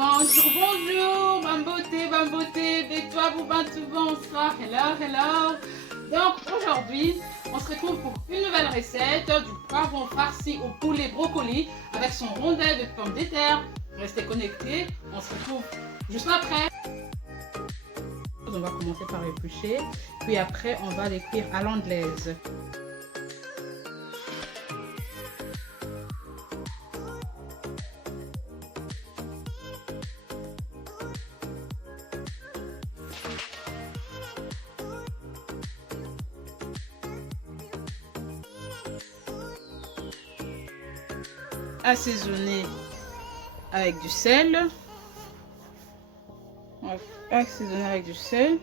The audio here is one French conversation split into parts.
Bonjour, bonjour, bamboté, et toi, tout bonsoir, hello. Donc aujourd'hui, on se retrouve pour une nouvelle recette du poivron farci au poulet brocoli avec son rondelle de pommes de terre. Restez connectés, on se retrouve juste après. On va commencer par éplucher, puis après on va les cuire à l'anglaise. Assaisonner avec du sel. On va assaisonner avec du sel.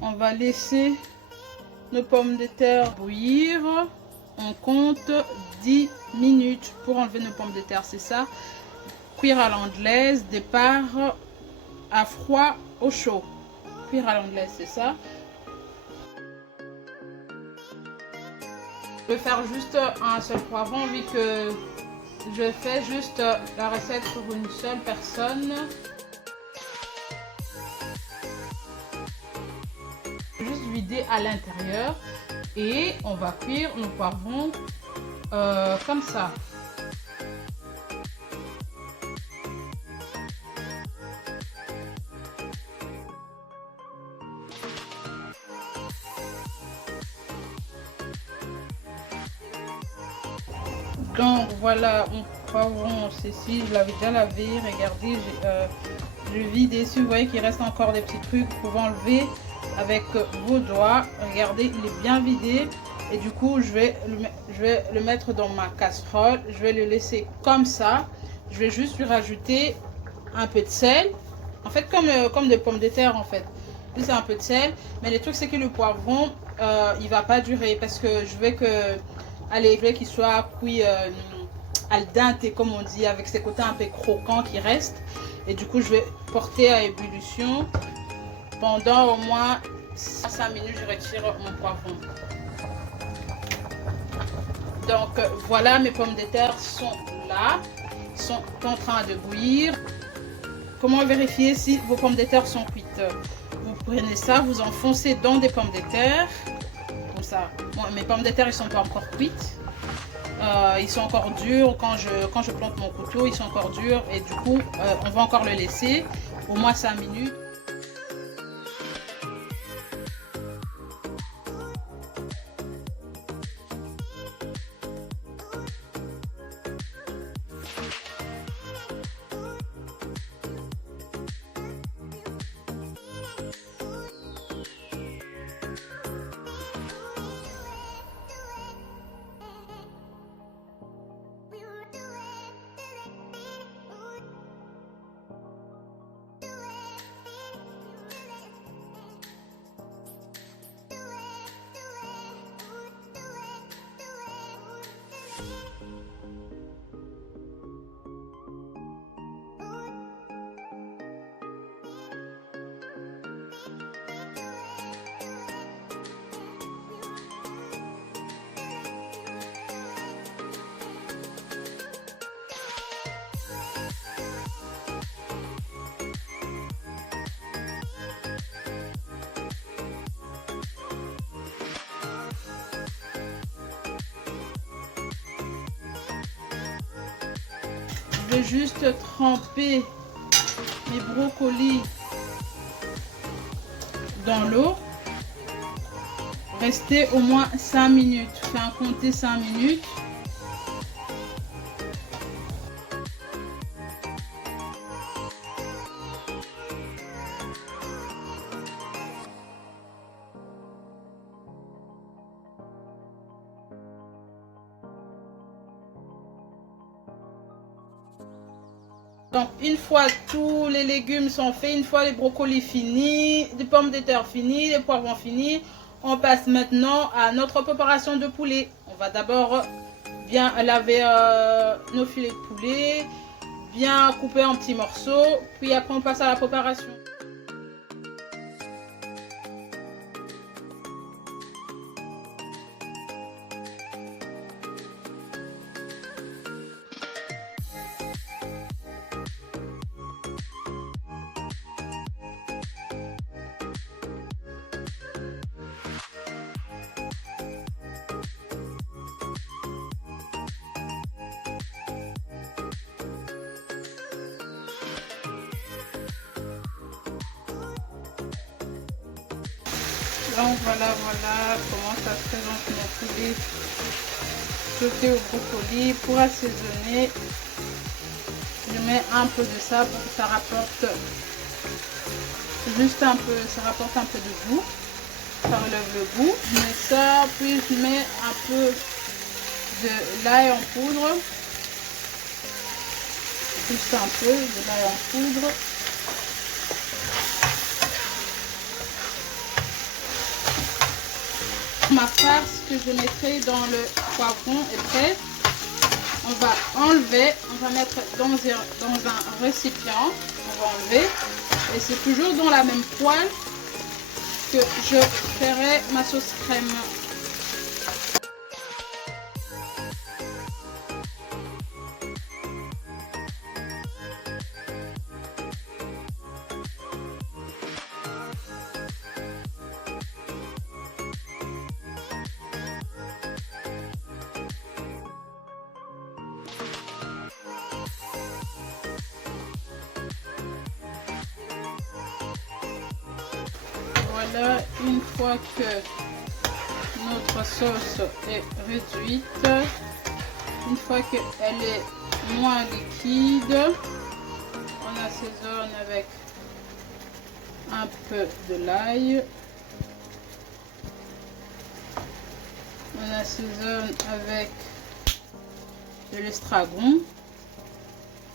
On va laisser nos pommes de terre bouillir. On compte 10 minutes pour enlever nos pommes de terre, c'est ça. Cuire à l'anglaise, départ à froid au chaud. Cuire à l'anglaise, c'est ça. Je vais faire juste un seul poivron vu que je fais juste la recette pour une seule personne. Juste vider à l'intérieur et on va cuire nos poivrons comme ça. Donc voilà, mon poivron, ceci, je l'avais déjà lavé, regardez, je vide dessus, vous voyez qu'il reste encore des petits trucs, vous pouvez enlever avec vos doigts, regardez, il est bien vidé, et du coup, je vais le mettre dans ma casserole, je vais le laisser comme ça, je vais juste lui rajouter un peu de sel, en fait, comme des pommes de terre, en fait, juste un peu de sel, mais le truc, c'est que le poivron, il va pas durer, parce que je veux que... Allez, je veux qu'il soit cuit al dente, comme on dit, avec ses côtés un peu croquants qui restent. Et du coup, je vais porter à ébullition. Pendant au moins 5 minutes, je retire mon poivron. Donc, voilà, mes pommes de terre sont là. Ils sont en train de bouillir. Comment vérifier si vos pommes de terre sont cuites? Vous prenez ça, vous enfoncez dans des pommes de terre. Comme ça. Bon, mes pommes de terre, ils sont pas encore cuites. Ils sont encore durs. Quand je plante mon couteau, ils sont encore durs. Et du coup, on va encore le laisser au moins 5 minutes. Je vais juste tremper mes brocolis dans l'eau. Rester au moins 5 minutes. Faire compter 5 minutes. Donc une fois tous les légumes sont faits, une fois les brocolis finis, les pommes de terre finis, les poivrons finis, on passe maintenant à notre préparation de poulet. On va d'abord bien laver nos filets de poulet, bien couper en petits morceaux, puis après on passe à la préparation. Donc voilà comment ça se présente mon poulet sauté au brocoli. Pour assaisonner, je mets un peu de ça pour que ça rapporte juste un peu, ça rapporte un peu de goût, ça relève le goût. Je mets ça, puis je mets un peu de l'ail en poudre, juste un peu de l'ail en poudre. Ma farce que je mettrai dans le poivron est prête. On va enlever, on va mettre dans un récipient, on va enlever, et c'est toujours dans la même poêle que je ferai ma sauce crème. Voilà, une fois que notre sauce est réduite, une fois qu'elle est moins liquide, on assaisonne avec un peu de l'ail, on assaisonne avec de l'estragon,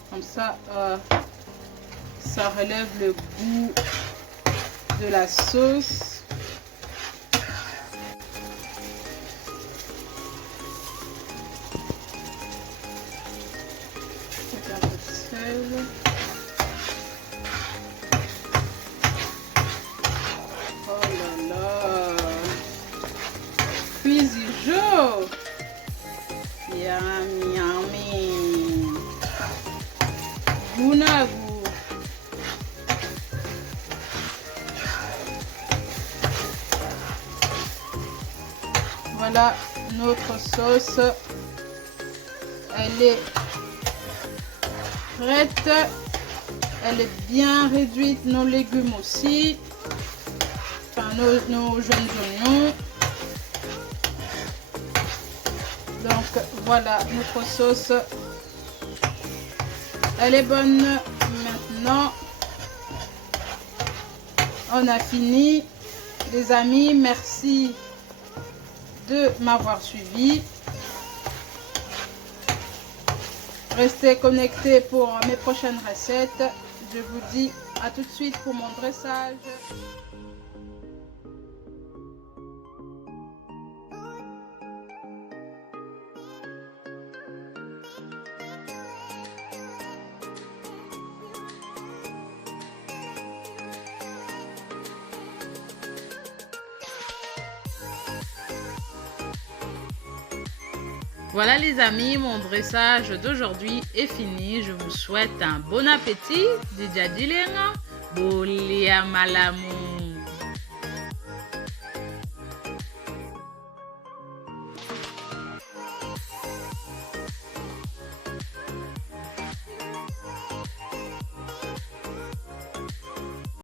comme ça, ça relève le goût de la sauce. Avec un peu de sel. Oh là là, Crazy Joe. Yummy, yummy. Gounagou. Voilà notre sauce, elle est prête, elle est bien réduite, nos légumes aussi, enfin nos jeunes oignons. Donc voilà notre sauce, elle est bonne. Maintenant on a fini les amis, merci de m'avoir suivi. Restez connectés pour mes prochaines recettes. Je vous dis à tout de suite pour mon dressage. Voilà les amis, mon dressage d'aujourd'hui est fini. Je vous souhaite un bon appétit. Dijadilenga, bolia malamu.